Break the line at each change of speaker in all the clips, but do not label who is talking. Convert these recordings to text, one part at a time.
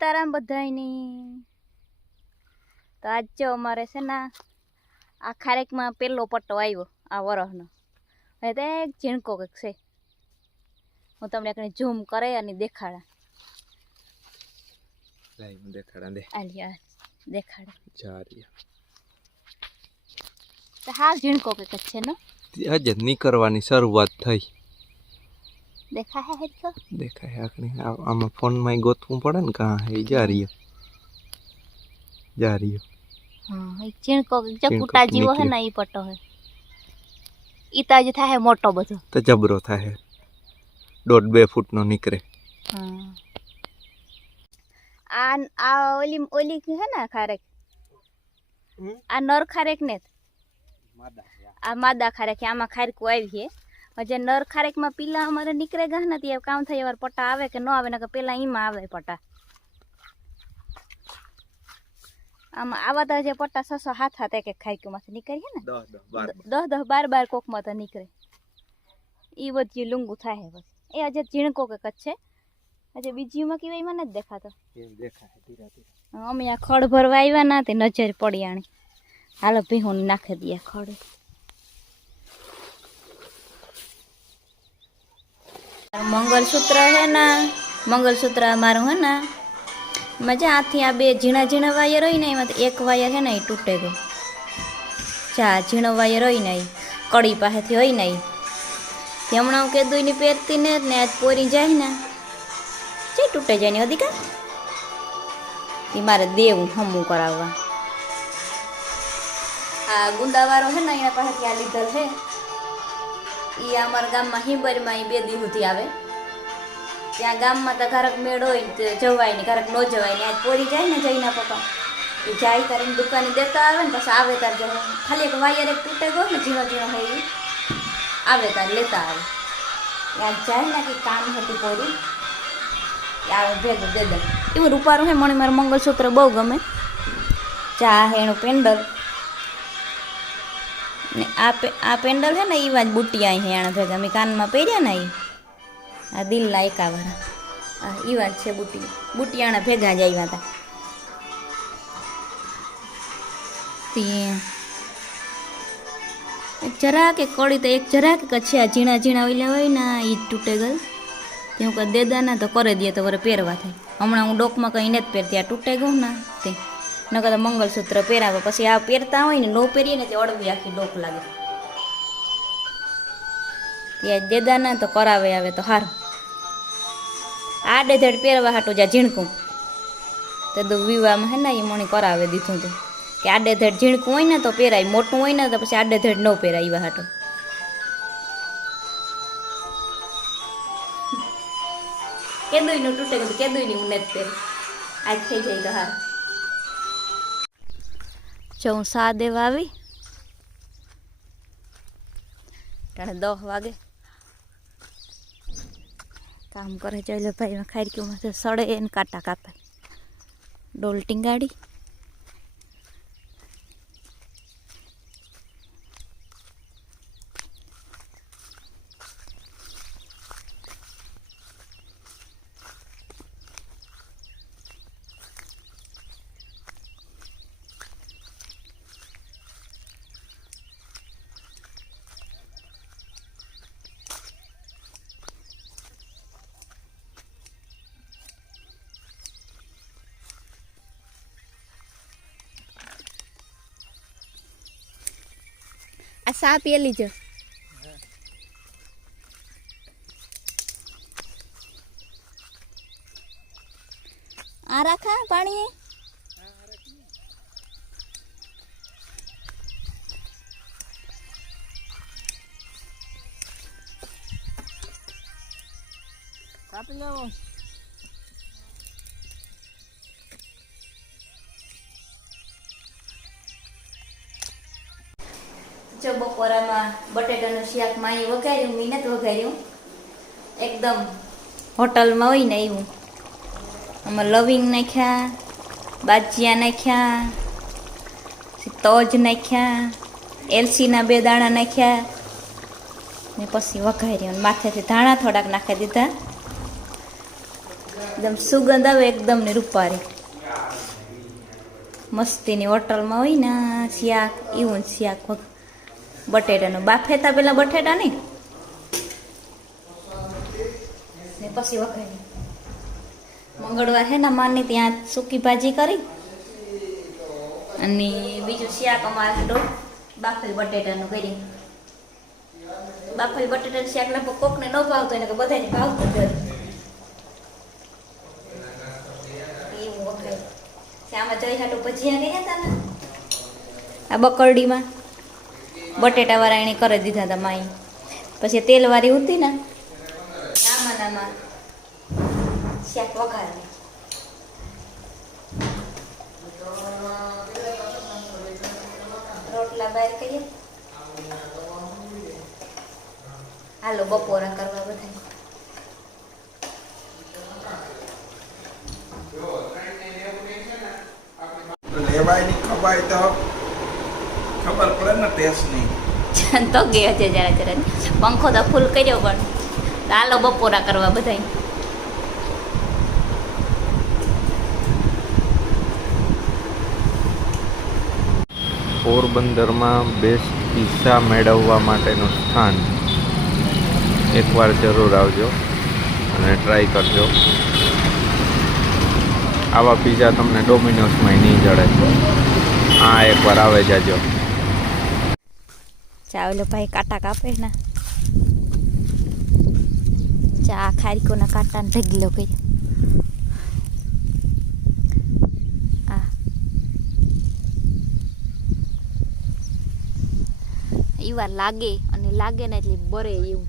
સીતારામ બધાની તો આજ જો અમારે છે ને આ ખારેકમાં પહેલો પટ્ટો આવ્યો આ વરહનો. હવે તો એક ઝીણકો કંઈક છે. હું તમને કંઈ ઝૂમ કરે અને દેખાડા.
દેખાડા દે.
આલિયા દેખાડા. તો હા ઝીણકો કંઈક છે ને?
હજે નીકળવાની શરૂઆત થઈ.
દેખા હે હેડ તો
દેખાય આકણી આ- ફોનમાં ગોતવું પડે ને કા? હે જારિયો જારિયો
હા એક ઝીણકો કંઈક જો કુટા જેવો હે ને ઈ પટો હે. ઈ તાજ થાય મોટો બધો.
તો જબરો થાય. દોઢ બે ફૂટનો નીકળે.
હા. આ આ ઓલી ઓલી હે ને ખારેક? આ નર ખારેક ને આ. માદા ખારેક આમાં ખારકું આવી છે. જે નર ખારેકમાં પીલા અમારે નીકળે ગા નથી એ કામ થાય એવા પટ્ટા આવે કે ન આવે ને કે પેલા એમાં આવે પટ્ટા. આમ આવા તો જે પટ્ટા સસો હાથ હાથ કે એક ખારકુમાંથી નીકળીએ ને. દસ દસ બાર બાર કોકમાં તો નીકળે. એ બધી લુંગું થાય બસ એ હજે ઝીણકો કે કચ્છ છે. આજે બીજીમાં કેવાય મને જ દેખાતો. અમે આ ખડ ભરવા આવ્યા ના તે નજર પડી આણી. હાલો ભીહું નાખી દઈએ ખડ. મંગલસૂત્ર હે ને મંગલસૂત્ર અમારું હે ને, મજા આથી આ બે ઝીણા ઝીણા વાયર હોય ને એમાંથી એક વાયર હે ને, એ તૂટે ગયો. ચા ઝીણો વાયર હોય ને, એ કડી પાસેથી હોય ને, એ. તે હમણાં હું કીધું એની પહેરતી ને જ ને, આજ પોરી જાય ને, જે તૂટે જાય ને, અધિકાર? એ મારે દેવું હમું કરાવવા. આ ગુંદાવાળો છે ને, એના પાસેથી આ લીધેલ છે એ અમારા ગામમાં હિંબરમાં એ બે દિવસથી આવે. ત્યાં ગામમાં તો ઘરક મેળો હોય ને જવાય ને ઘરક ન જવાય ને આજ પોરી જાય ને જઈના પપ્પા. એ જાય ત્યારે એમ દુકાને દેતા આવે ને પછી આવે ત્યારે જવું ખાલી એક વાયર એક તૂટે ગયો ને ઝીણો ઝીણો હોય. આવે ત્યારે લેતા આવે. ત્યાં જાય ને કે કામ હતી પોરી. આવે ભેગું દે એવું રૂપારું હે મને મારું મંગળસૂત્ર બહુ ગમે. ચા હે એનું પેન્ડલ ને આ આ પેન્ડલ છે ને એ વાત બુટિયા હે એના ભેગા મેં કાનમાં પહેર્યા ને એ આ દિલના એકાવાળા. આ એ વાત છે બુટી બુટિયાણા ભેગા જ આવ્યા હતા જરા કે કડી તો એક જરા કે છે. આ ઝીણા ઝીણા ઓઈલા હોય ને એ તૂટે ગઈ તે હું દેદા ના તો કરે દે તો વરે પહેરવા થાય. હમણાં હું ડોકમાં કંઈ નથી પહેરતી. આ તૂટે ગયું ને નકર મંગલસૂત્ર પહેરાવે. પછી આ પહેરતા હોય ને, ન પહેરીએ ને તે અડવી આખી ડોક લાગે. ત્યાં દેદા ને તો કરાવે આવે તો હારું. આડે ધડ પહેરવા હાટું જ્યાં ઝીણકું. તો તું વિવાહમાં હે ને એ મણી કરાવે દીધું તું. કે આડે ધડ ઝીણકું હોય ને, તો પહેરાય. મોટું હોય ને, તો પછી આડે ધડ ન પહેરાય એવા હાટું. કેદુયનું તૂટે ગયું કેદુયની હું નથી આજ થઈ જાય તો હાર. જો હું સા દેવા આવી? ટાણે દસ વાગે. કામ કરે છે ભાઈ ખાઈ ખારકીમાં સડે એને કાંટા કાપે. ડોલ ટીંગાડી આ સા પેલી છે. આ રાખા પાણી જો બપોરામાં બટેટાનું શાક માઈ વઘાર્યું, મહેનત વઘાર્યું. એકદમ હોટલમાં હોય ને એવું. આમાં લવિંગ નાખ્યા, બાજિયા નાખ્યા, તજ નાખ્યા, એલસીના બે દાણા નાખ્યા. ને પછી વઘાર્યું માથેથી ધાણા થોડાક નાખી દીધા. એકદમ સુગંધ આવે, એકદમ ને રૂપારી મસ્તીની હોટલમાં હોય ને શિયાક એવું શિયાક વગ- બટેટાનું. બાફેતા પેલા બટેટા ને પછી વખાઈ મંગળવાર હે ને માની ત્યાં સૂકી ભાજી કરી અને બીજું શાક અમારે બાફેલ બટેટાનું કરી બાફેલ બટેટાનું શાક લગભગ કોકને ન ભાવતું એને કે બધાને ભાવતું જ. એવું વઘાર્યું. આમાં જઈ હાટું ભજીયા ગયા હતા ને? આ બકરડીમાં? બટેટા એણે કરી દીધા હતા માઈ. પછી તેલવાળી હતી ને નામાં શાક વઘારે રોટલા બહાર કરીએ. હાલો, બપોરા કરવા બધા
લેવાય નહીં, ખવાય તો. ખબર પડે ને ટેસ્ટ નહીં
તો ગયા છે જરા જરા પંખો તો ફૂલ કર્યો પણ. હાલો બપોરા કરવા બધાય.
પોરબંદરમાં બેસ્ટ પિઝા મેળવવા માટેનું સ્થાન. એકવાર જરૂર આવજો અને ટ્રાય કરજો. આવા પિઝા તમને ડોમિનોસમાં નહીં જડે. આ એકવાર આવે જાજો.
ચા ઓલો ભાઈ કાંટા કાપે ને. ચા ખારીકોના કાંટાને ઢગલો કર્યો. ઈવા લાગે અને લાગે ને એટલે બરે એવું.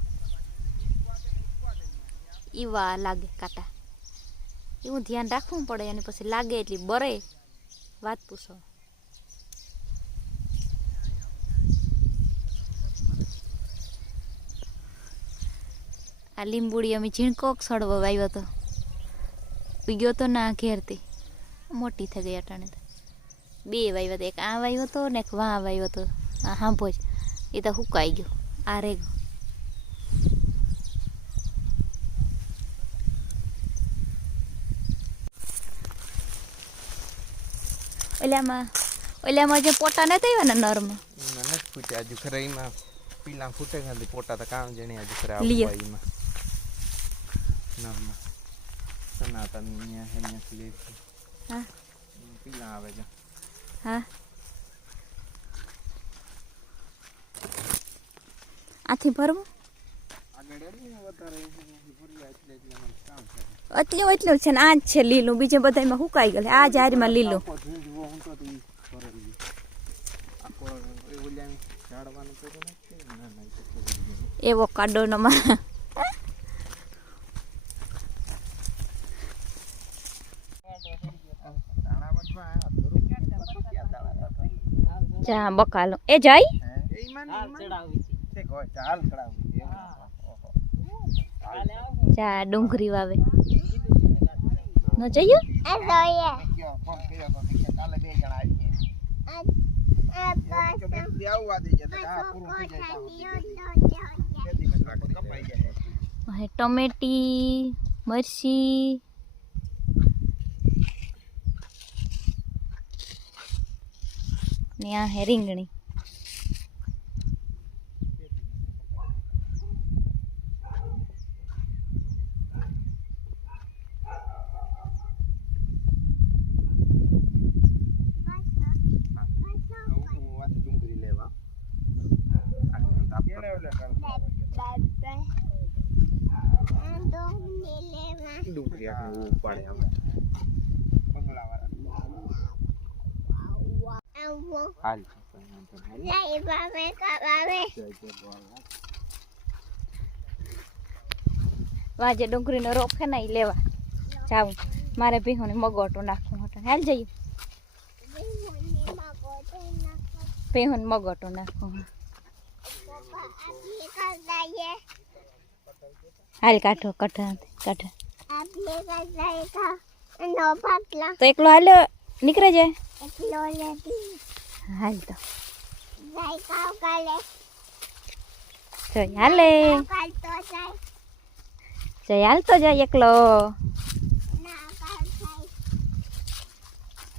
ઈવા લાગે કાંટા. એવું ધ્યાન રાખવું પડે અને પછી લાગે એટલે બરે. વાત પૂછો. આ લીંબુડી અમે ઝીણકો સડવો વાવ્યો હતો ઉગ્યો તો ના ઘેરથી. મોટી થઈ ગઈ અટાણે તો. બે વાવ્યો હતો એક આ વાવ્યો હતો ને એક વાં વાવ્યો હતો આ હાંભો જ. એ તો હુકાઈ ગયો. આ રે ગયો. ઓલામાં ઓલામાં જે પોટા ન આવ્યા ને નરમાં?
નથી ફૂટ્યા. હજુ ખરા એમાં પીલા ફૂટે ખાલી પોટા તો કામ જણી હજુ ખરે એમાં નરમાં સનાતન અહીંયા હે ત્યાંથી લઈ છે.
હા
પીલા આવે
આથી ભરવું
એટલે એટલે
છે ને આ જ છે લીલું બીજે બધામાં હુકાઈ ગયેલું આ જારીમાં લીલું
એવો કાડો ઊંટો તો ઈ ભરેલી છે. આખો એ ઓલિયા ઝાડવાનું કર્યું નથી ના ના એ તો કરી દીધું.
એવો કાડોનો માં
દાણા વટવા આવ્યા, ધરું ક્યાં દાણા વટવા?
જા બકાલો. એ જાય. જા ડુંગળી વાવે. ન જઈએ?
ટમેટી ફોન કર્યો તો કે કાલે બે જણા આવી ગયા. એમ કે મેં કીધું આવવા દેજે તો કે હા, પૂરું થઈ જાય ત્યાં સુધી. બે દિવસ રાખો, કપાઈ જાય
હવે ટમેટી મરચી ને આ હે રીંગણી
ડુંગળી. આપણે ઉપાડે હવે હાલ.
વાજે ડુંગળીનો રોપ છે ને લેવા. જાવું મારે ભીહોને મગોટો નાખવું હતું. હાલ જઈએ. ભીહોને મગોટો નાખવું. હાલ કાઢો કઢા કાઢા તો એકલો હાલો નીકળે જાય હાલ તો. જય હાલે. જય. હાલ તો જાય એકલો.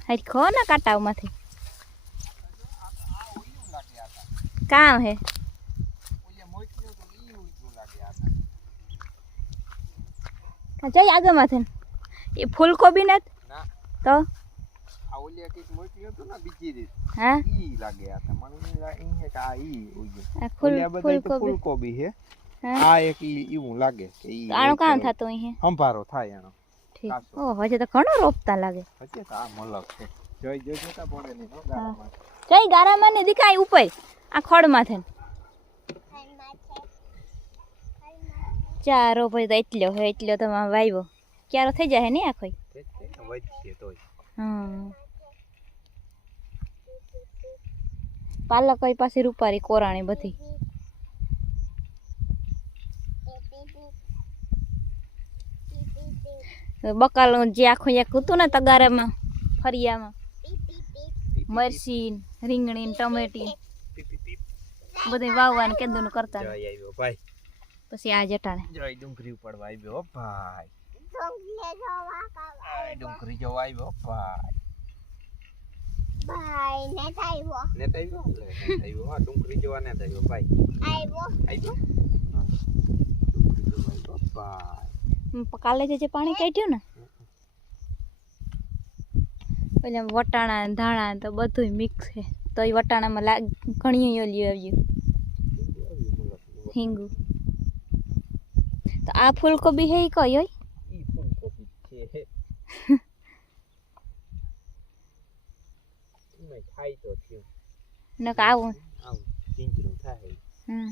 હાઈ ખો ને કાંટાઓમાંથી. કામ હે? જઈ આગળ આગળમાંથી. એ ફૂલકોબી ને
ના.
તો?
આ ઓલે કંઈક મોકલ્યું હતું ને બીજી રીત
હા
ઈ લાગે આ તા. મને ઈ લા- ઈ હે કે આ ઈ ઉગ્યું.
આ ફૂલ
ઓલે આ બધા તો
ફૂલકોબી
ફૂલકોબી હે
હા
આ એક ઈ એવું લાગે કે ઈ
આનું કામ
એક
થતું અહીં
સંભારો થાય એનો
ઠીક
કાચો.
ઓ હજે તો ઘણો રોપતા લાગે
હજી તો આ મલક છે જોઈ જોઈ જોતા પડે નહીં હો ગાળામાં.
જઈ ગારામાં ને દીકાય ઉપર આ ખડમાં થઈને ચારો પછી તો એટલો હે એટલો તો આમ વાવ્યો ક્યારો થઈ જાય ને આખો
ઠીક છે, વધશે તોય
હમ પાલક પાછી રૂપારી કોરાણી બધી. બકાલ જે આખું એક હતું ને તગારામાં ફરિયામાં. મરસી રીંગણી ને ટમેટી બધી વાવવાનું કેદું કરતા
ભાઈ.
પછી આ જટાણે
જય ડુંગરી ઉપાડવા આવ્યો ભાઈ. ડુંગરી જોવા આવ્યો હો ભાઈ આવ્યો લે, નેટ આવ્યો હા ડુંગળી જોવા નેટ આવ્યો ભાઈ. આવ્યો હા. ડુંગળી જોવા આવ્યો
કાલે જે જે પાણી કાઢ્યું ને પેલા વટાણા ધાણા તો બધું મિક્સ છે. તો એ વટાણામાં લાગ ઘણી ઓલી આવ્યું હિંગુ. તો આ ફૂલકોબી હે કઈ હોય
ફૂલકોબી છે. એમાંય થાય તો થયું
ને આવું
આવું ચીંચરું થાય
હમ